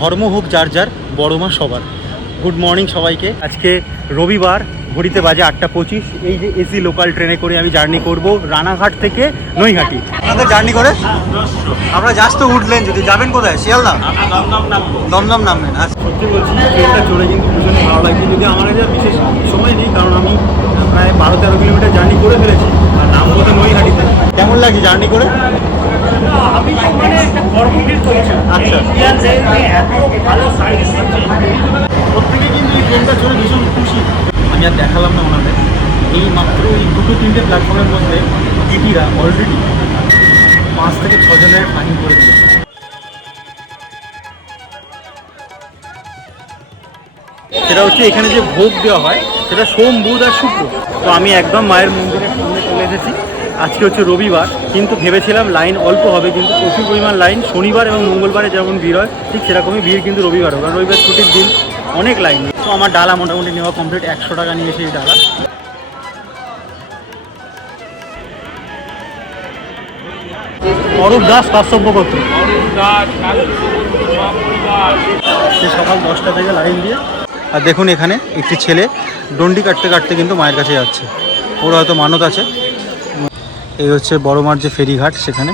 ধর্ম হোক যার যার বড় মা সবার। গুড মর্নিং সবাইকে। আজকে রবিবার ঘড়িতে বাজে আটটা পঁচিশ। এই যে এসি লোকাল ট্রেনে করে আমি জার্নি করব রানাঘাট থেকে নৈহাটি। আপনাদের জার্নি করে? আপনারা জাস্ট তো উঠলেন যদি। যাবেন কোথায়? শিয়ালদা? দমদম নামবেন আচ্ছা। সত্যি বলছি ট্রেনটা চড়ে কিন্তু ভীষণ ভালো লাগছে। যদি আমার কাছে আর বিশেষ সময় নেই কারণ আমি প্রায় বারো তেরো কিলোমিটার জার্নি করে ফেলেছি। আর নামবো তো নৈহাটিতে। কেমন লাগছে জার্নি করে? আমি মানে একটা গর্ব করছি আচ্ছা। ইন্ডিয়ান রেলওয়ে এত ভালো সার্ভিস প্রত্যেকে কিন্তু এই ট্রেনটা চড়ে ভীষণ খুশি। আমি আর দেখালাম না ওনাদের। এই মাত্র এই দুটো তিনটে প্ল্যাটফর্মের মধ্যে টিটিরা অলরেডি পাঁচ থেকে ছজনের ফাইন করে দিল। সেটা হচ্ছে এখানে যে ভোগ দেওয়া হয় সেটা সোম বুধ আর শুক্র। তো আমি একদম মায়ের মন্দিরের সামনে চলে এসেছি। আজকে হচ্ছে রবিবার, কিন্তু ভেবেছিলাম লাইন অল্প হবে, কিন্তু প্রচুর পরিমাণ লাইন, শনিবার এবং মঙ্গলবারে যেমন ভিড় হয়, ঠিক সেরকমই ভিড় কিন্তু রবিবারও কারণ রবিবার ছুটির দিন অনেক লাইন। তো আমার ডালা মোটামুটি নেওয়া কমপ্লিট একশো টাকা নিয়েছে এই ডালা। অরূপ দাস কর্তব্য করতে। সে সকাল দশটা থেকে লাইন দিয়ে আর দেখুন এখানে একটি ছেলে, ডন্ডি কাটতে কাটতে কিন্তু মায়ের কাছে যাচ্ছে। ওর হয়তো মানত আছে। এই হচ্ছে বড় মার যে ফেরিঘাট সেখানে।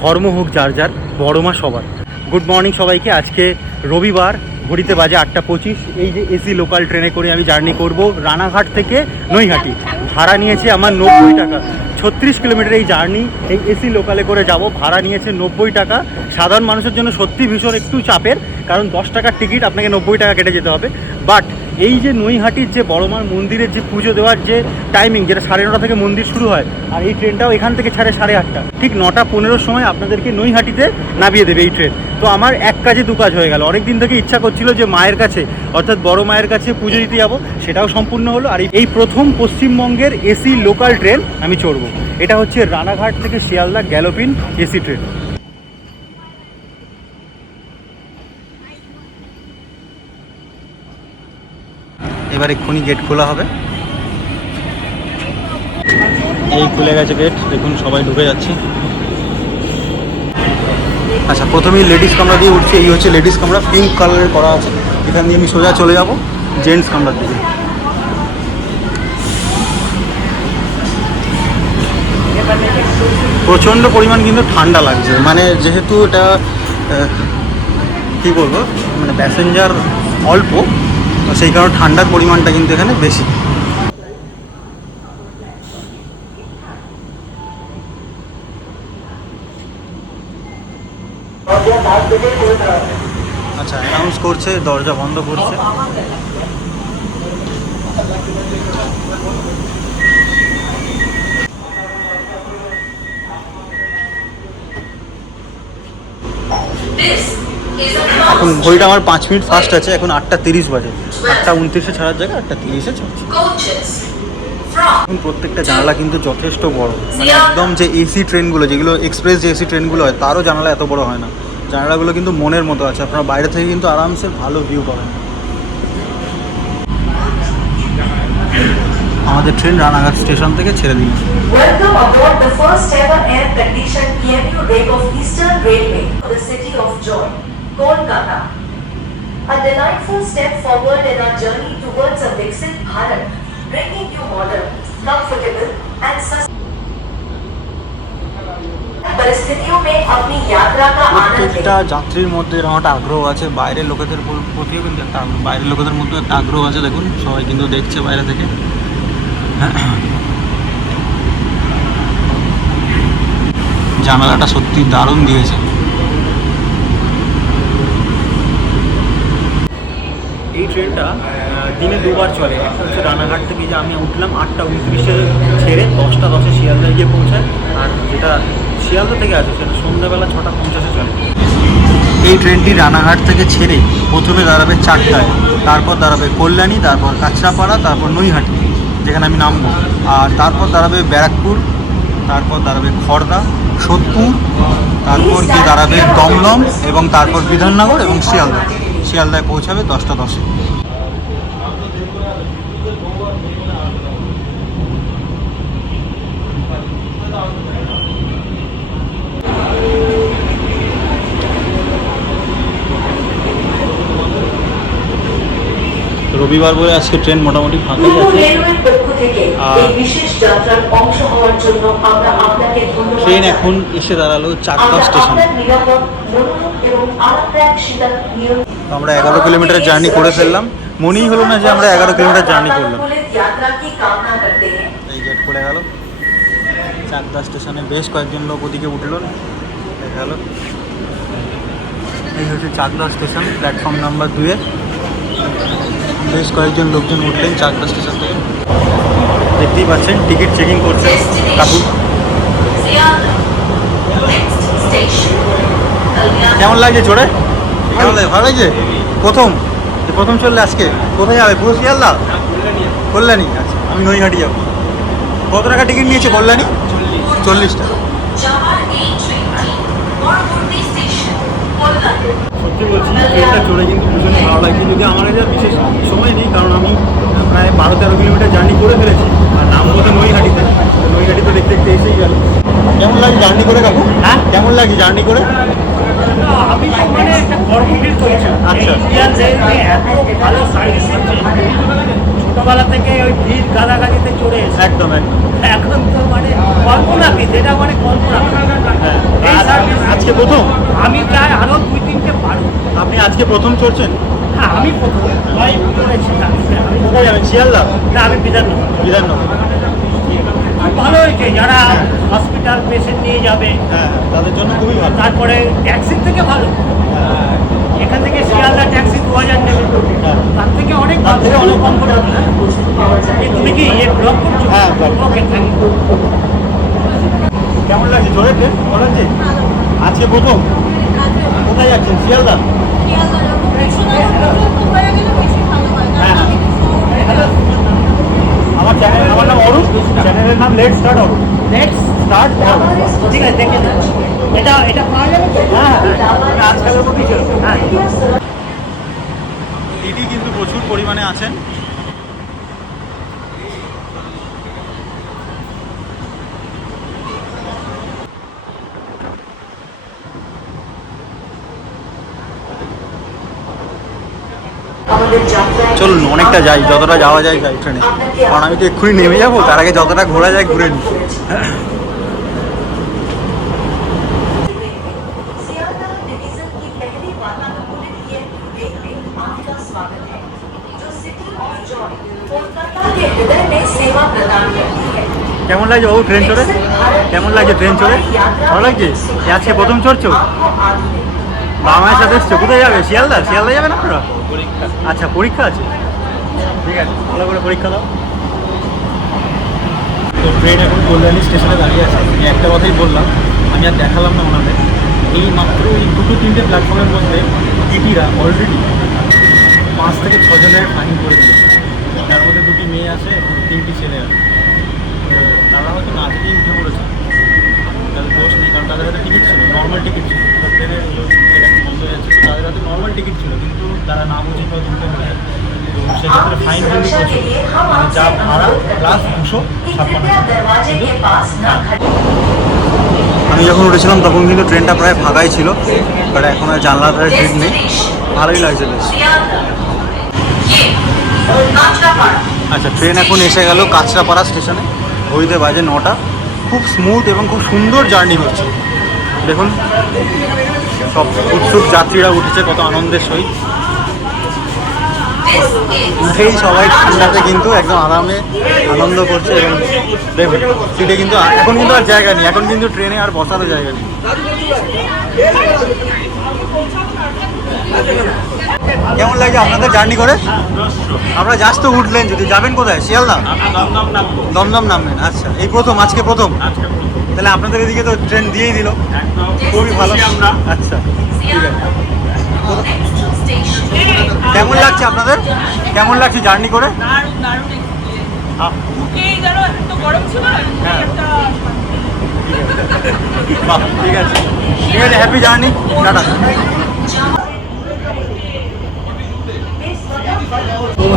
ধর্ম হোক যার যার বড় মা সবার। গুড মর্নিং সবাইকে, আজকে রবিবার, ঘড়িতে বাজে আটটা পঁচিশ। এই যে এসি লোকাল ট্রেনে করে আমি জার্নি করব রানাঘাট থেকে নৈহাটি। ভাড়া নিয়েছে আমার নব্বই টাকা। ছত্রিশ কিলোমিটার এই জার্নি এই এসি লোকালে করে যাব। ভাড়া নিয়েছে নব্বই টাকা। সাধারণ মানুষের জন্য সত্যি ভীষণ একটু চাপের, কারণ দশ টাকার টিকিট আপনাকে নব্বই টাকা কেটে যেতে হবে। বাট এই যে নৈহাটির যে বড়মার মন্দিরের যে পুজো দেওয়ার যে টাইমিং যেটা সাড়ে নটা থেকে মন্দির শুরু হয়, আর এই ট্রেনটাও এখান থেকে ছাড়ে সাড়ে আটটা। ঠিক নটা পনেরোর সময় আপনাদেরকে নৈহাটিতে নামিয়ে দেবে এই ট্রেন। তো আমার এক কাজে দু কাজ হয়ে গেল। অনেক দিন থেকে ইচ্ছা করছিল যে মায়ের কাছে, অর্থাৎ বড় মায়ের কাছে পুজো দিতে যাব, সেটাও সম্পূর্ণ হলো। আর এই প্রথম পশ্চিমবঙ্গের এসি, লোকাল ট্রেন আমি চড়বো। এটা হচ্ছে রানাঘাট থেকে শিয়ালদা গ্যালোপিন এসি ট্রেন। এবার এক্ষুনি গেট খোলা হবে। এই খুলে গেছে গেট দেখুন সবাই ঢুকে যাচ্ছে। আচ্ছা প্রথমেই লেডিস কামরা দিয়ে উঠছি এই হচ্ছে লেডিস কামরা পিঙ্ক কালারের করা আছে। এখান দিয়ে আমি সোজা চলে যাব জেন্টস কামরার দিকে। প্রচণ্ড পরিমাণ কিন্তু ঠান্ডা লাগছে। মানে যেহেতু এটা কী বলব মানে প্যাসেঞ্জার অল্প সেই কারণে ঠান্ডার পরিমাণটা কিন্তু এখানে বেশি। আচ্ছা অ্যানাউন্স করছে দরজা বন্ধ করছে। এখন ঘড়িটা আমার পাঁচ মিনিট ফাস্ট আছে এখন আটটা তিরিশ বাজে। আটটা উনত্রিশে ছাড়ার জায়গায় আটটা তিরিশে ছাড়ছে এখন প্রত্যেকটা জানালা কিন্তু যথেষ্ট বড়। মানে একদম যে এসি ট্রেনগুলো যেগুলো এক্সপ্রেস যে এসি ট্রেনগুলো হয় তারও জানালা এত বড় হয় না। জানালাগুলো কিন্তু মনের মতো আছে আপনারা বাইরে থেকে কিন্তু আরামসে ভালো ভিউ পাবেন। আমাদের ট্রেন রানাঘাট স্টেশন থেকে ছেড়ে Joy, Kolkata. A delightful step forward in our journey towards a Vixit Bharat, bringing you modern, comfortable, and প্রত্যেকটা যাত্রীর মধ্যে একটা আগ্রহ আছে বাইরের লোকেদের প্রতিও কিন্তু একটা বাইরের লোকেদের মধ্যে একটা আগ্রহ আছে দেখুন সবাই কিন্তু দেখছে বাইরে থেকে জানালাটা সত্যি দারুণ দিয়েছে ট্রেনটা দিনে দুবার চলে। একটা হচ্ছে রানাঘাট থেকে যে আমি উঠলাম, আটটা উনত্রিশে ছেড়ে দশটা দশে শিয়ালদায় গিয়ে পৌঁছায় আর যেটা শিয়ালদা থেকে আছে, সেটা সন্ধ্যাবেলা ছটা পঞ্চাশে চলে। এই ট্রেনটি রানাঘাট থেকে ছেড়ে প্রথমে দাঁড়াবে চারটায়, তারপর দাঁড়াবে কল্যাণী, তারপর কাঁচরাপাড়া, তারপর নৈহাটি, যেখানে আমি নামবো। আর তারপর দাঁড়াবে ব্যারাকপুর, তারপর দাঁড়াবে খড়দা সোদপুর, তারপর গিয়ে দাঁড়াবে দমদম এবং তারপর বিধাননগর এবং শিয়ালদা। শিয়ালদায় পৌঁছাবে দশটা দশে। রবিবার বলে আজকে ট্রেন মোটামুটি ফাঁকা আছে। ট্রেন এখন এসে দাঁড়াল চাকদা স্টেশন। আমরা এগারো কিলোমিটার জার্নি করে ফেললাম। মনেই হলো না যে আমরা এগারো কিলোমিটার জার্নি করলাম। এই গেট খুলে গেল। চাকদা স্টেশনে বেশ কয়েকজন লোক ওদিকে উঠল। দেখা গেল এই হচ্ছে চাকদা স্টেশন প্ল্যাটফর্ম নাম্বার দুয়ে। বেশ কয়েকজন লোকজন উঠলেন চাকদা স্টেশন থেকে। দেখতেই পাচ্ছেন টিকিট চেকিং করছেন কাকু। কেমন লাগছে চোরে কেমন লাগে ভালো লাগছে। প্রথম। প্রথম চললে আজকে? কোথায় যাবে? পুরো শিয়ালদা কল্যাণী? আচ্ছা আমি নৈহাটি যাব। কত টাকা টিকিট নিয়েছে কল্যাণী? চল্লিশ। টাকা। সত্যি বলছি ট্রেনটা চড়ে কিন্তু ভীষণ ভালো লাগছে। যদি আমার কাছে বিশেষ সময় নেই কারণ আমি প্রায় বারো তেরো কিলোমিটার জার্নি করে ফেলেছি আর নামবো তো নৈহাটিতে। নৈহাটিতে দেখতে দেখতে এসেই গেল। কেমন লাগে জার্নি করে কাকু? হ্যাঁ? কেমন লাগে জার্নি করে? আচ্ছা। ছোটবেলা থেকে ওই ভিড় গাদাগাদিতে চড়ে এসে একদম একদম। এখন তো মানে কল্পনা মানে কল্পনা। হ্যাঁ আজকে প্রথম? আমি প্রায় আরও দুই তিনটে পারব আপনি আজকে প্রথম চড়ছেন? হ্যাঁ আমি প্রথম। আমি শিয়ালদা? না আমি বিধাননগর। বিধাননগর। ভালো হয়েছে যারা হসপিটাল পেশেন্ট নিয়ে যাবে হ্যাঁ তাদের জন্য খুবই ভালো। তারপরে ট্যাক্সির থেকে ভালো। এখান থেকে শিয়ালদা ট্যাক্সি দু হাজার নেবে। হ্যাঁ। তার থেকে অনেক তার থেকে অনেক কম করে তুমি কি ইয়ে ব্লক করছ? হ্যাঁ, ওকে থ্যাংক ইউ কেমন লাগছে? চড়ে ট্রেন ভালো লাগছে? আজকে প্রথম? কোথায় যাচ্ছেন? শিয়ালদা। আমার চ্যানেল আমার নাম অরুণ চ্যানেলের নাম late start Arun next start ঠিক আছে দেখে এটা এটা পাওয়া যাবে হ্যাঁ হ্যাঁ। আজকালের হ্যাঁ। দিদি কিন্তু প্রচুর পরিমাণে আছেন। চলুন, অনেকটা যাই, যতটা যাওয়া যায় যাই ট্রেনে। কারণ আমি তো এক্ষুনি নেমে যাব, তার আগে যতটা ঘোরা যায় ঘুরে নিই। কেমন লাগছে বাবু ট্রেন চড়ে? কেমন লাগছে ট্রেন চড়ে? ভালো লাগছে? আজকে প্রথম চড়ছো? বাবা মায়ের সাথে এসছো, কোথায় যাবে? শিয়ালদা? শিয়ালদা যাবেন আপনারা? আচ্ছা পরীক্ষা আছে? ঠিক আছে ভালো করে পরীক্ষা দাও। তো ট্রেন এখন কল্যাণী স্টেশনে দাঁড়িয়ে আছে। আমি একটা কথাই বললাম আমি আর দেখালাম না ওনাদের। এই মাত্র এই দুটো তিনটে প্ল্যাটফর্মের মধ্যে টিটিরা অলরেডি পাঁচ থেকে ছজনের ফাইন করে দিয়েছে। তার মধ্যে দুটি মেয়ে আছে এবং তিনটি ছেলে আছে। তারা হয়তো না থেকেই উঠে পড়েছে। তাদের দোষ নেই কারণ তাদের হাতে টিকিট ছিল নর্মাল টিকিট ছিল। ট্রেনের তাদের হাতে নর্মাল টিকিট ছিল কিন্তু তারা বুঝে দুটো হয়ে আমি যখন উঠেছিলাম তখন কিন্তু ট্রেনটা প্রায় ফাঁকাই ছিল বাট এখন আর জানলা ধারে ট্রেন নেই। ভালোই লাগছে বেশ। আচ্ছা ট্রেন এখন এসে গেল কাঁচরাপাড়া স্টেশনে। ঘড়িতে বাজে নটা। খুব স্মুথ এবং খুব সুন্দর জার্নি হচ্ছে। দেখুন। সব উৎসুক যাত্রীরা উঠেছে কত আনন্দের সহিত। উঠেই সবাই ঠান্ডাতে কিন্তু একদম আরামে আনন্দ করছে এবং দেখুন সিটে কিন্তু এখন কিন্তু আর জায়গা নেই এখন কিন্তু ট্রেনে আর বসারও জায়গা নেই। কেমন লাগছে আপনাদের জার্নি করে? আপনারা জাস্ট তো উঠলেন যদি যাবেন কোথায়? শিয়ালদা? দমদম নামবেন আচ্ছা এই প্রথম? আজকে প্রথম। তাহলে আপনাদের এদিকে তো ট্রেন দিয়েই দিল। খুবই ভালো। আচ্ছা ঠিক আছে। কেমন লাগছে আপনাদের? কেমন লাগছে জার্নি করে? হ্যাঁ। বাহ, ঠিক আছে। ঠিক আছে হ্যাপি জার্নি টাটা। তো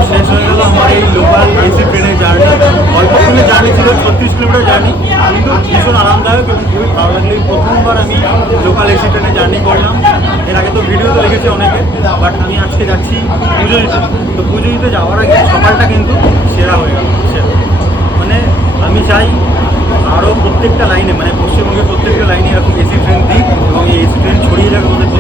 শেষ হয়ে গেল আমার এই লোকাল এসি ট্রেনের জার্নি। অল্প দিনের জার্নি ছিল ছত্রিশ কিলোমিটার জার্নি। কিন্তু ভীষণ আরামদায়ক এবং খুবই ভালো লাগল। প্রথমবার আমি লোকাল এসি ট্রেনে জার্নি করলাম। এর আগে তো ভিডিওতে দেখেছি অনেকে বাট আমি আজকে যাচ্ছি পুজো দিতে তো পুজো দিতে যাওয়ার আগে সকালটা কিন্তু সেরা হয়ে গেল, সেরা। মানে আমি চাই আরও প্রত্যেকটা লাইনে মানে পশ্চিমবঙ্গের প্রত্যেকটা লাইনে এরকম এসি ট্রেন দিই এবং এই এসি ট্রেন ছড়িয়ে যাবে আমাদের তো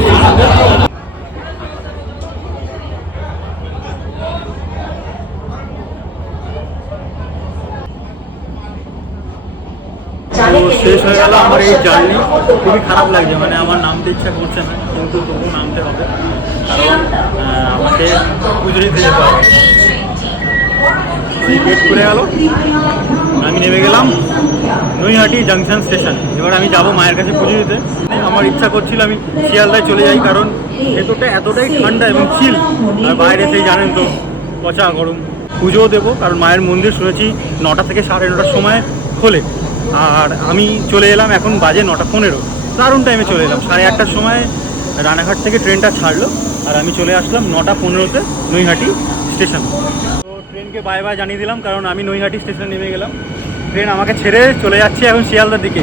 শেষ হয়ে গেল আমার এই জার্নি খুবই খারাপ লাগছে মানে আমার নামতে ইচ্ছা করছে না, কিন্তু তবুও নামতে হবে। কারণ আমাকে পুজো দিতে হবে এই গেট গেল। আমি নেমে গেলাম নৈহাটি জাংশন স্টেশন। এবার আমি যাব মায়ের কাছে পুজো দিতে। আমার ইচ্ছা করছিল আমি শিয়ালদায় চলে যাই, কারণ ভেতরটা এতটাই ঠান্ডা এবং চিল আর বাইরে সেই জানেন তো, পচা গরম। পুজোও দেবো, কারণ মায়ের মন্দির শুনেছি নটা থেকে সাড়ে নটার সময় খোলে। আর আমি চলে এলাম এখন বাজে নটা পনেরো। দারুণ টাইমে চলে এলাম। সাড়ে আটটার সময় রানাঘাট থেকে ট্রেনটা ছাড়লো আর আমি চলে আসলাম নটা পনেরোতে নৈহাটি স্টেশন। তো ট্রেনকে বাই বাই জানিয়ে দিলাম, কারণ আমি নৈহাটি স্টেশনে নেমে গেলাম। ট্রেন আমাকে ছেড়ে চলে যাচ্ছে এখন শিয়ালদার দিকে।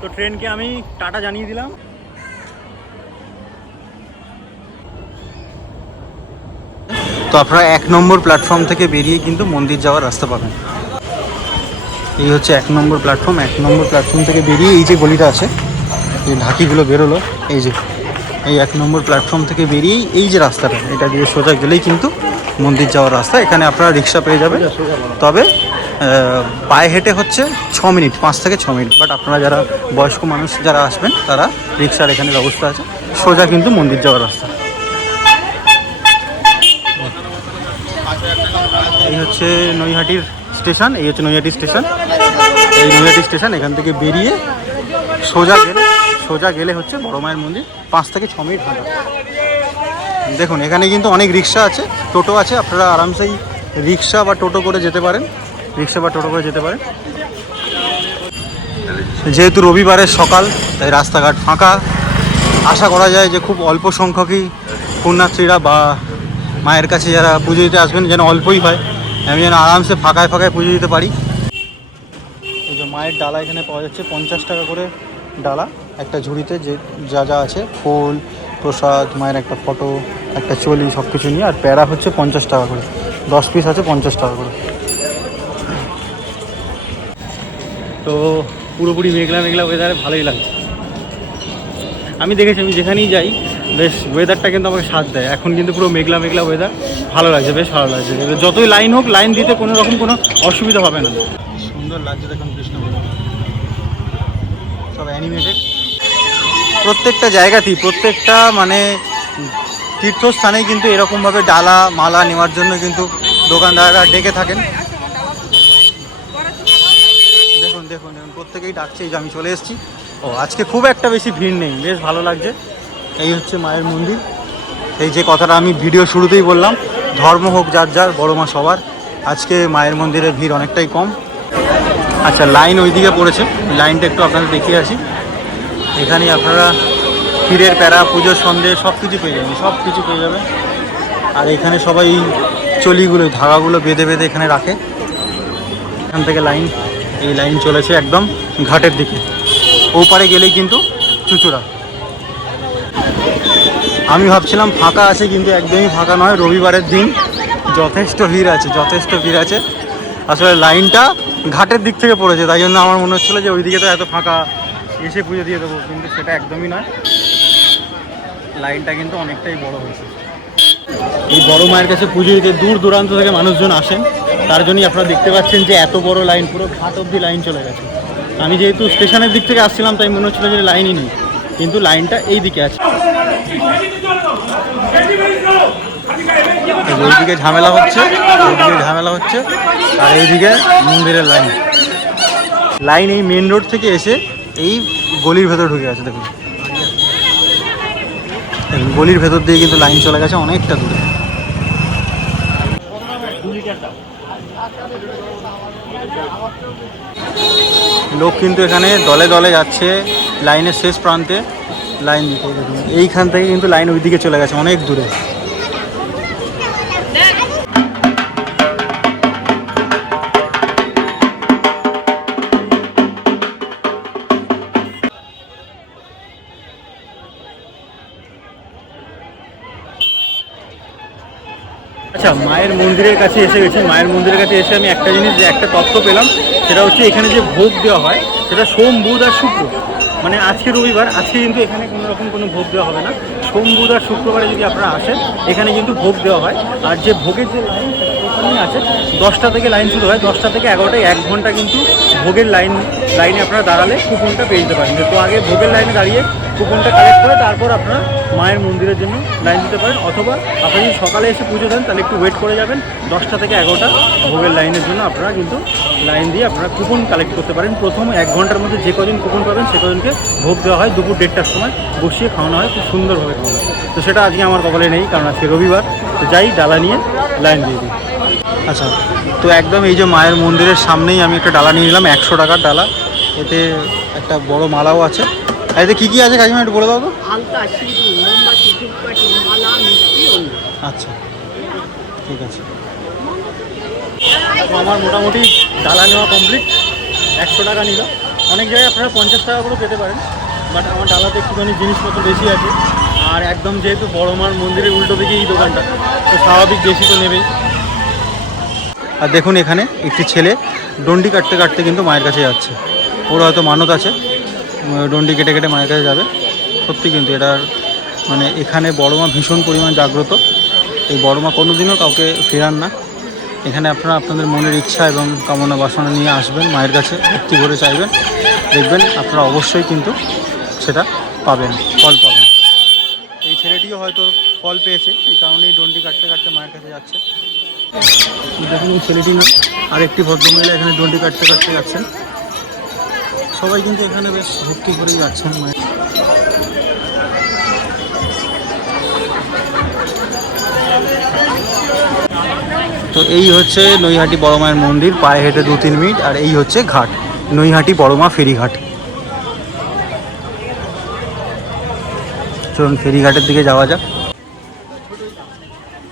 তো ট্রেনকে আমি টাটা জানিয়ে দিলাম। তো আপনারা এক নম্বর প্ল্যাটফর্ম থেকে বেরিয়ে কিন্তু মন্দির যাওয়ার রাস্তা পাবেন। এই হচ্ছে এক নম্বর প্ল্যাটফর্ম এক নম্বর প্ল্যাটফর্ম থেকে বেরিয়ে এই যে গলিটা আছে, এই ঢাকিগুলো বেরোলো, এই যে, এই এক নম্বর প্ল্যাটফর্ম থেকে বেরিয়েই এই যে রাস্তাটা, এটা দিয়ে সোজা গেলেই কিন্তু মন্দির যাওয়ার রাস্তা। এখানে আপনারা রিক্সা পেয়ে যাবেন। তবে পায়ে হেঁটে হচ্ছে ছ মিনিট, পাঁচ থেকে ছ মিনিট। বাট আপনারা যারা বয়স্ক মানুষ যারা আসবেন, তারা রিক্সার এখানে ব্যবস্থা আছে। সোজা কিন্তু মন্দির যাওয়ার রাস্তা। এই হচ্ছে নৈহাটির স্টেশন, এই হচ্ছে নৈহাটি স্টেশন। এই নৈহাটি স্টেশন, এখান থেকে বেরিয়ে সোজা গেলে সোজা গেলে হচ্ছে বড় মায়ের মন্দির, পাঁচ থেকে ছ মিনিট হাঁটা। দেখুন, এখানে কিন্তু অনেক রিক্সা আছে, টোটো আছে, আপনারা আরামসেই রিক্সা বা টোটো করে যেতে পারেন, রিক্সা বা টোটো করে যেতে পারেন। যেহেতু রবিবারের সকাল, তাই রাস্তাঘাট ফাঁকা। আশা করা যায় যে খুব অল্প সংখ্যকই পুণ্যার্থীরা বা মায়ের কাছে যারা পুজো দিতে আসবেন, যেন অল্পই হয়। আমি যেন আরামসে ফাঁকায় ফাঁকায় পুজো দিতে পারি। এই যে মায়ের ডালা এখানে পাওয়া যাচ্ছে, পঞ্চাশ টাকা করে ডালা, একটা ঝুড়িতে যে যা যা আছে, ফুল, প্রসাদ, মায়ের একটা ফটো, একটা চলি সব কিছু নিয়ে, আর প্যারা হচ্ছে পঞ্চাশ টাকা করে। দশ পিস আছে পঞ্চাশ টাকা করে। তো পুরোপুরি মেঘলা মেঘলা ওয়েদারে ভালোই লাগছে। আমি দেখেছি, আমি যেখানেই যাই বেশ ওয়েদারটা কিন্তু আমাকে সাথ দেয়। এখন কিন্তু পুরো মেঘলা মেঘলা ওয়েদার ভালো লাগছে, বেশ ভালো লাগছে। যতই লাইন হোক লাইন দিতে কোনো রকম কোনো অসুবিধা হবে না। সুন্দর লাগছে দেখুন কৃষ্ণ সব অ্যানিমেটেড প্রত্যেকটা জায়গাতেই, প্রত্যেকটা মানে তীর্থস্থানেই কিন্তু এরকমভাবে ডালা, মালা নেওয়ার জন্য কিন্তু দোকানদাররা ডেকে থাকেন। দেখুন দেখুন দেখুন, প্রত্যেকেই ডাকছে, এই যে আমি চলে এসেছি। ও, আজকে খুব একটা বেশি ভিড় নেই, বেশ ভালো লাগছে। এই হচ্ছে মায়ের মন্দির। এই যে কথাটা আমি ভিডিও শুরুতেই বললাম, ধর্ম হোক যার যার, বড় মা সবার, আজকে মায়ের মন্দিরে ভিড় অনেকটাই কম। আচ্ছা লাইন ওইদিকে পড়েছে লাইনটা একটু আপনাদের দেখিয়ে আসি। এখানেই আপনারা ক্ষীরের প্যারা পুজোর সন্দেহ সব কিছু পেয়ে যাবেন সব কিছু পেয়ে যাবেন। আর এখানে সবাই এই চলিগুলো, ধাগাগুলো বেঁধে বেঁধে এখানে রাখে। এখান থেকে লাইন, এই লাইন চলেছে একদম ঘাটের দিকে। ওপারে গেলেই কিন্তু চুচুড়া। আমি ভাবছিলাম ফাঁকা আছে, কিন্তু একদমই ফাঁকা নয়। রবিবারের দিন যথেষ্ট ভিড় আছে, যথেষ্ট ভিড় আছে। আসলে লাইনটা ঘাটের দিক থেকে পড়েছে, তাই জন্য আমার মনে হচ্ছিল যে ওইদিকে তো এত ফাঁকা, এসে পুজো দিয়ে দেবো, কিন্তু সেটা একদমই নয়। লাইনটা কিন্তু অনেকটাই বড় হয়েছে। এই বড় মায়ের কাছে পুজো দিতে দূর দূরান্ত থেকে মানুষজন আসেন। তার জন্যই আপনারা দেখতে পাচ্ছেন যে এত বড় লাইন, পুরো ঘাট অব্দি লাইন চলে গেছে। আমি যেহেতু স্টেশনের দিক থেকে আসছিলাম, তাই মনে হচ্ছিল যে লাইনই নেই। কিন্তু লাইনটা এই দিকে আছে। ওইদিকে ঝামেলা হচ্ছে এইদিকে ঝামেলা হচ্ছে আর এইদিকে মন্দিরের লাইন। লাইন এই মেন রোড থেকে এসে এই গলির ভেতর ঢুকে গেছে দেখুন। দেখুন, গলির ভেতর দিয়ে কিন্তু লাইন চলে গেছে অনেকটা দূরে। লোক কিন্তু এখানে দলে দলে যাচ্ছে লাইনের শেষ প্রান্তে। লাইন দিতে এইখান থেকে কিন্তু লাইন ওইদিকে চলে গেছে, অনেক দূরে। আচ্ছা মায়ের মন্দিরের কাছে এসে গেছি। মায়ের মন্দিরের কাছে এসে আমি একটা জিনিস একটা তথ্য পেলাম, সেটা হচ্ছে এখানে যে ভোগ দেওয়া হয়, সেটা সোম, বুধ আর শুক্র। মানে আজকে রবিবার, আজকে কিন্তু এখানে কোনো রকম কোনো ভোগ দেওয়া হবে না। সোম বুধ আর শুক্রবারে যদি আপনারা আসেন, এখানে কিন্তু ভোগ দেওয়া হয়। আর যে ভোগের যে লাইন আছে। দশটা থেকে লাইন শুরু হয়। দশটা থেকে এগারোটায় এক ঘণ্টা কিন্তু ভোগের লাইন লাইনে আপনারা দাঁড়ালে কুপনটা পেয়ে যেতে পারেন। তো আগে ভোগের লাইনে দাঁড়িয়ে কুপনটা কালেক্ট করে তারপর আপনারা মায়ের মন্দিরের জন্য লাইন দিতে পারেন। অথবা আপনি যদি সকালে এসে পুজো দেন, তাহলে একটু ওয়েট করে যাবেন। দশটা থেকে এগারোটা ভোগের লাইনের জন্য আপনারা কিন্তু লাইন দিয়ে আপনারা কুপন কালেক্ট করতে পারেন। প্রথম এক ঘণ্টার মধ্যে যে কজন কুপন পাবেন, সে কজনকে ভোগ দেওয়া হয়। দুপুর দেড়টার সময় বসিয়ে খাওয়ানো হয়, খুব সুন্দরভাবে খাওয়ানো হয়। তো সেটা আজকে আমার কপালে নেই, কারণ আজকে রবিবার। তো যাই, ডালা নিয়ে লাইন দিয়ে দিই। আচ্ছা তো একদম এই যে মায়ের মন্দিরের সামনেই আমি একটা ডালা নিয়ে নিলাম, একশো টাকার ডালা। এতে একটা বড় মালাও আছে। এতে কী কী আছে কাকিমা একটু বলে দাও তো। আলতা সিঁদুর মোমবাতি ধূপকাঠি মালা মিষ্টি আচ্ছা ঠিক আছে। আমার মোটামুটি ডালা নেওয়া কমপ্লিট একশো টাকা নিল। অনেক জায়গায় আপনারা পঞ্চাশ টাকা করে পেতে পারেন। বাট আমার ডালাতে একটুখানি জিনিসপত্র বেশি আছে। আর একদম যেহেতু বড় মার মন্দিরের উল্টো দিকে এই দোকানটা তো স্বাভাবিক বেশি তো নেবেই। আর দেখুন এখানে একটি ছেলে ডন্ডি কাটতে কাটতে কিন্তু মায়ের কাছে যাচ্ছে। ওর হয়তো মানত আছে। ডন্ডি কেটে কেটে মায়ের কাছে যাবে। সত্যি কিন্তু এটার মানে এখানে বড় মা ভীষণ পরিমাণ জাগ্রত। এই বড় মা কোনোদিনও কাউকে ফেরান না। এখানে আপনারা আপনাদের মনের ইচ্ছা এবং কামনা বাসনা নিয়ে আসবেন, মায়ের কাছে ভক্তি করে চাইবেন। দেখবেন আপনারা অবশ্যই কিন্তু সেটা পাবেন, ফল পাবেন। এই ছেলেটিও হয়তো ফল পেয়েছে, এই কারণেই ডন্ডি কাটতে কাটতে মায়ের কাছে যাচ্ছে। দেখুন ছেলেটি না আরেকটি ভদ্রমহিলা এখানে ডন্ডি কাটতে কাটতে যাচ্ছেন। সবাই কিন্তু এখানে বেশ ভক্তি করেই যাচ্ছেন মায়ের তো এই হচ্ছে নৈহাটি বড় মায়ের মন্দির, পায়ে হেঁটে দু তিন মিনিট, আর এই হচ্ছে ঘাট, নৈহাটি বড় মা ফেরিঘাট। চলুন ফেরিঘাটের দিকে যাওয়া যাক।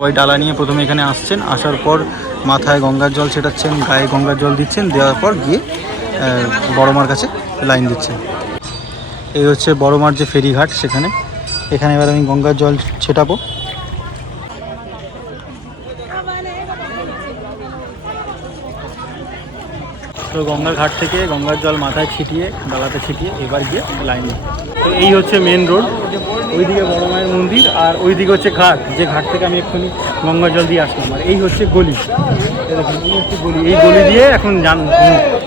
ওই ডালা নিয়ে প্রথমে এখানে আসছেন, আসার পর মাথায় গঙ্গার জল ছেটাচ্ছেন, গায়ে গঙ্গার জল দিচ্ছেন, দেওয়ার পর গিয়ে বড় মার কাছে লাইন দিচ্ছে। এই হচ্ছে বড় মার যে ফেরিঘাট, সেখানে। এখানে এবার আমি গঙ্গার জল ছেটাবো। তো গঙ্গার ঘাট থেকে গঙ্গার জল মাথায় ছিটিয়ে, ডালাতে ছিটিয়ে এবার গিয়ে লাইন তো এই হচ্ছে মেন রোড ওইদিকে বড় মায়ের মন্দির আর ওইদিকে হচ্ছে ঘাট। যে ঘাট থেকে আমি এক্ষুনি গঙ্গার জল দিয়ে আসলাম। আর এই হচ্ছে গলি। হচ্ছে গলি। এই গলি দিয়ে এখন জান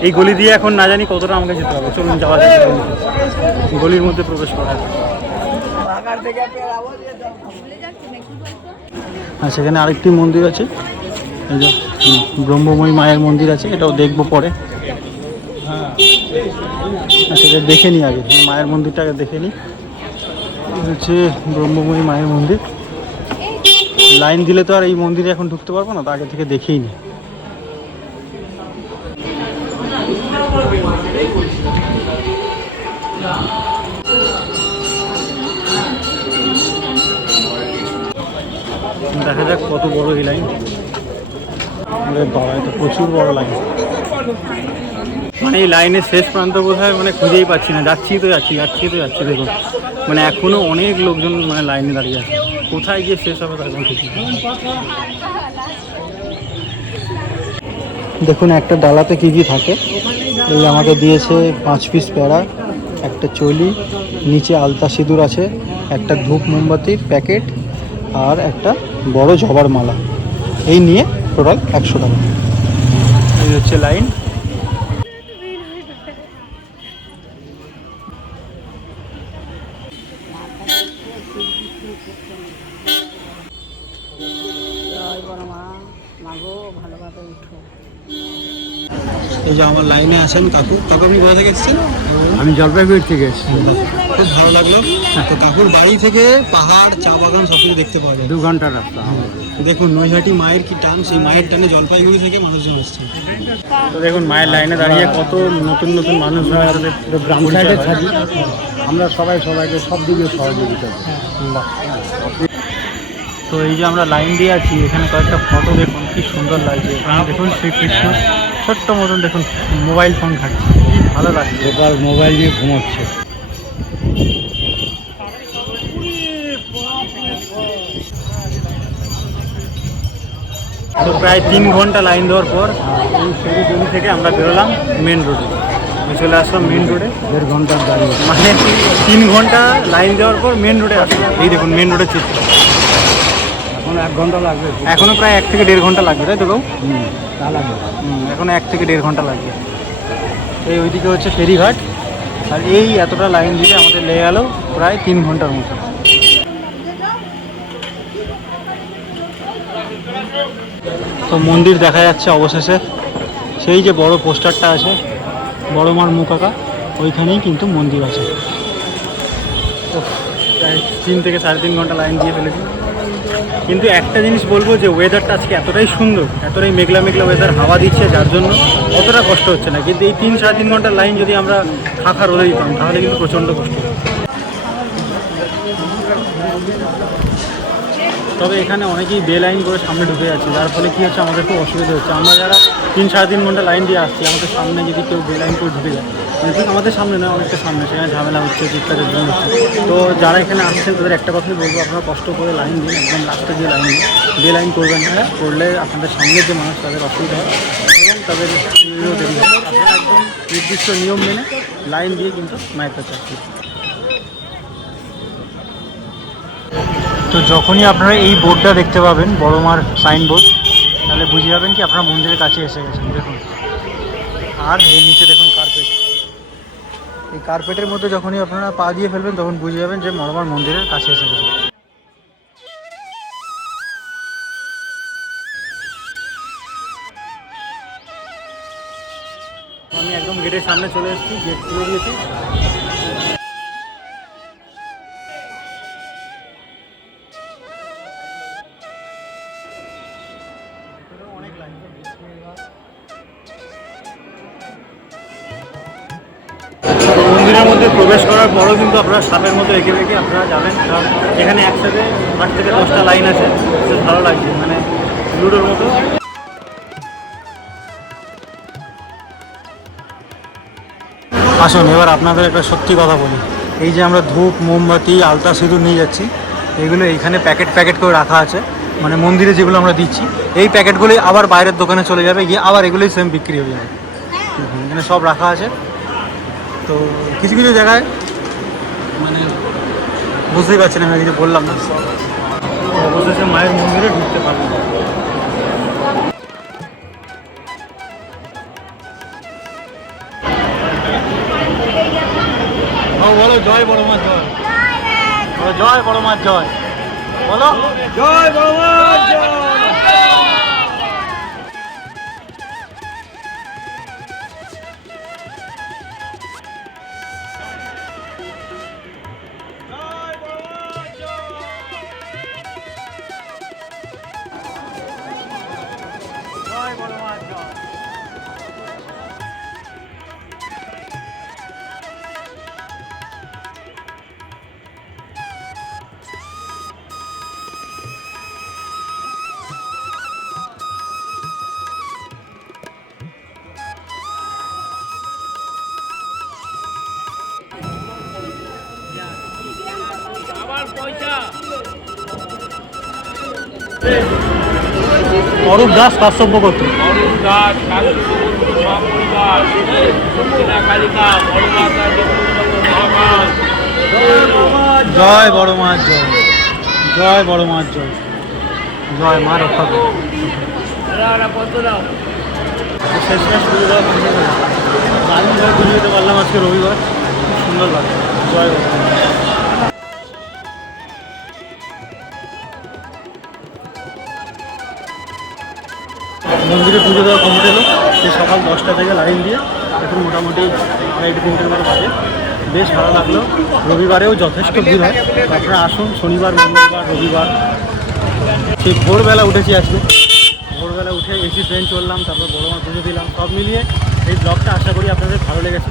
এই গলি দিয়ে এখন না জানি কতটা আমাকে যেতে হবে। চলুন, যাওয়া যাবে গলির মধ্যে প্রবেশ করা আর সেখানে আরেকটি মন্দির আছে। ব্রহ্মময়ী মায়ের মন্দির আছে। এটাও দেখব পরে। আচ্ছা এটা দেখে নিই আগে। মায়ের মন্দিরটাকে দেখে নিই হচ্ছে ব্রহ্মময়ী মায়ের মন্দির। লাইন দিলে তো আর এই মন্দিরে এখন ঢুকতে পারব না, তো আগে থেকে দেখেই নি। দেখা যাক কত বড় এই লাইন। আরে তো প্রচুর বড় লাইন। মানে এই লাইনের শেষ প্রান্ত বোধহয় মানে খুঁজেই পাচ্ছি না। যাচ্ছি তো যাচ্ছি যাচ্ছি তো যাচ্ছি, দেখুন। মানে এখনও অনেক লোকজন মানে লাইনে দাঁড়িয়ে আছে। কোথায় গিয়ে শেষ হবে তার কোনো ঠিক দেখুন, একটা ডালাতে কি কি থাকে? এই আমাকে দিয়েছে পাঁচ পিস প্যাড়া একটা চলি, নিচে আলতা সিঁদুর আছে, একটা ধূপ মোমবাতির প্যাকেট আর একটা বড় জবার মালা। এই নিয়ে টোটাল একশো টাকা। এই হচ্ছে লাইন। জয় মা মাগো ভালোভাবে উঠো। এই যে আমার লাইনে আছেন কাকু কাকু আপনি কোথা থেকে এসেছেন? আমি জলপাইগুড়ি থেকে এসেছি। খুব ভালো লাগল। তো কাকুর বাড়ি থেকে পাহাড় চা বাগান সব কিছু দেখতে পাওয়া যায়। দু ঘণ্টার রাস্তা দেখুন নৈহাটি মায়ের কি টান সেই মায়ের টানে জলপাইগুড়ি থেকে মানুষজন আসছে। তো দেখুন মায়ের লাইনে দাঁড়িয়ে কত নতুন নতুন মানুষ গ্রাম সাইডে থাকি। আমরা সবাই সবাইকে সব দিকে সহযোগিতা করি। তো এই যে আমরা লাইন দিয়ে আছি এখানে কয়েকটা ফটো দেখুন কি সুন্দর লাগছে। এখানে দেখুন শ্রীকৃষ্ণ। ছোট্ট মতন দেখুন মোবাইল ফোন ঘাটছে। কি ভালো লাগছে। এবার মোবাইল নিয়ে ঘুমাচ্ছে। তো প্রায় তিন ঘণ্টা লাইন দেওয়ার পর এই সেরি থেকে আমরা বেরোলাম মেন রোডে চলে আসলাম মেন রোডে দেড় ঘণ্টার গাড়ি। মানে তিন ঘণ্টা লাইন দেওয়ার পর মেন রোডে আসলাম। এই দেখুন মেন রোডের চিত্র। এখন এক ঘণ্টা লাগবে। এখনও প্রায় এক থেকে দেড় ঘণ্টা লাগবে তাই তো কেউ হুম তা লাগবে। এখনও এক থেকে দেড় ঘণ্টা লাগবে। এই ওইদিকে হচ্ছে ফেরিঘাট। আর এই এতটা লাইন দিতে আমাদের লেগে গেল প্রায় তিন ঘণ্টার মতো। তো মন্দির দেখা যাচ্ছে অবশেষে। সেই যে বড় পোস্টারটা আছে বড় মার মুখ আঁকা ওইখানেই কিন্তু মন্দির আছে। প্রায় তিন থেকে সাড়ে তিন ঘণ্টা লাইন দিয়ে ফেলেছি। কিন্তু একটা জিনিস বলব যে ওয়েদারটা আজকে এতটাই সুন্দর, এতটাই মেঘলা মেঘলা ওয়েদার হাওয়া দিচ্ছে, যার জন্য অতটা কষ্ট হচ্ছে না কিন্তু এই তিন সাড়ে তিন ঘণ্টার লাইন যদি আমরা ফাঁকা রোদে দিতাম, তাহলে কিন্তু প্রচণ্ড কষ্ট। তবে এখানে অনেকেই বে লাইন করে সামনে ঢুকে যাচ্ছে, যার ফলে কী হচ্ছে, আমাদের খুব অসুবিধা হচ্ছে আমরা যারা তিন সাড়ে তিন ঘণ্টা লাইন দিয়ে আসছি, আমাদের সামনে যদি কেউ বে লাইন করে ঢুকে যায় ঠিক আমাদের সামনে নয়, অনেকটা সামনে। সেখানে ঝামেলা হচ্ছে, চিৎকারের জন্য তো যারা এখানে আসছেন, তাদের একটা কথাই বলব, আপনারা কষ্ট করে লাইন দিন, একদম লাস্টে যে লাইন দিন বে লাইন করবেন না করলে আপনাদের সামনের যে মানুষ, তাদের অসুবিধা হয় এবং তাদের দেরি হয় একদম নির্দিষ্ট নিয়ম মেনে লাইন দিয়ে কিন্তু মায়ের কাছে তো যখনই আপনারা এই বোর্ডটা দেখতে পাবেন, বড় মার সাইনবোর্ড তাহলে বুঝে যাবেন কি আপনারা মন্দিরের কাছে এসে গেছেন। দেখুন। আর এর নিচে দেখুন এই কার্পেটের মধ্যে যখনই আপনারা পা দিয়ে ফেলবেন, তখন বুঝে যাবেন যে মরমার মন্দিরের কাছে এসে গেছেন আমি একদম গেটের সামনে চলে এসেছি, গেট খুলে দিয়েছি। প্রবেশ করার পরও কিন্তু আপনারা সাপের মতো এঁকে বেঁকে আপনারা যাবেন। কারণ এখানে একসাথে আট থেকে দশটা লাইন আছে বেশ ভালো লাগছে মানে লুডোর মতো। আসুন এবার আপনাদের একটা সত্যি কথা বলি। এই যে আমরা ধূপ মোমবাতি আলতা সিঁদুর নিয়ে যাচ্ছি এগুলো এইখানে প্যাকেট প্যাকেট করে রাখা আছে মানে মন্দিরে যেগুলো আমরা দিচ্ছি এই প্যাকেটগুলোই আবার বাইরের দোকানে চলে যাবে গিয়ে আবার এগুলোই সেম বিক্রি হয়ে যাবে। এখানে সব রাখা আছে। তো কিছু কিছু জায়গায় মানে বুঝতেই পারছি না আমি কিছু বললাম না। অবশেষে মায়ের মন্দিরে ঢুকতে পারব ও বলো জয় বড় মা জয়। বলো জয় বড় মা জয়। বলো। জয় বাবা জয়। বড় মা জয় অরূপ দাস কাশ্যপ্য কর্তৃক অরুণ দাস জয় বড় মার জয়। জয় বড় মার জয়। জয় মা রক্ষা করো। শেষ শেষ পুজো দেওয়া কমপ্লিট হলো দারুণভাবে পুজো দিতে পারলাম আজকে রবিবার। খুব সুন্দর লাগছে জয় বড় মন্দিরে পুজো দেওয়া কমপ্লিট হলো সে সকাল দশটা থেকে লাইন দিয়ে এখন মোটামুটি আড়াইটে তিনটের মতো বাজে। বেশ ভালো লাগল। রবিবারেও যথেষ্ট ভিড় হয়। আপনারা আসুন, শনিবার, মঙ্গলবার, রবিবার। সেই ভোরবেলা উঠেছি আজকে। ভোরবেলা উঠে এসি ট্রেন চললাম, তারপর বড় মাছ পুজো দিলাম, সব মিলিয়ে এই ব্লগটা আশা করি আপনাদের ভালো লেগেছে।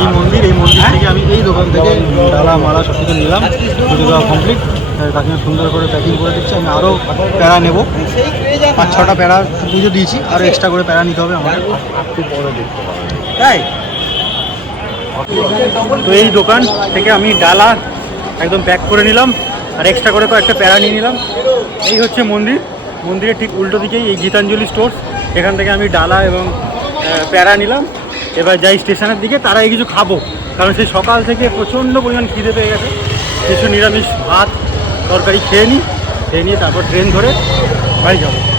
এই মন্দির এই মন্দির থেকে আমি এই দোকান থেকে ডালা, মালা সব কিছু নিলাম। পুজো দেওয়া কমপ্লিট কাকিমা সুন্দর করে প্যাকিং করে দিচ্ছে। আমি আরও প্যারা নেব। পাঁচ ছটা প্যারা পুজো দিয়েছি আর এক্সট্রা করে প্যারা নিতে হবে আমাদের। তাই? তো এই দোকান থেকে আমি ডালা একদম প্যাক করে নিলাম আর এক্সট্রা করে কয়েকটা প্যারা নিয়ে নিলাম। এই হচ্ছে মন্দির। মন্দিরের ঠিক উল্টো দিকেই এই গীতাঞ্জলি স্টোর এখান থেকে আমি ডালা এবং প্যারা নিলাম। এবার যাই স্টেশনের দিকে তারা এই কিছু খাব কারণ সেই সকাল থেকে প্রচণ্ড পরিমাণ খিদে পেয়ে গেছে। কিছু নিরামিষ ভাত তরকারি খেয়ে নিই খেয়ে নিয়ে তারপর ট্রেন ধরে বাড়ি যাব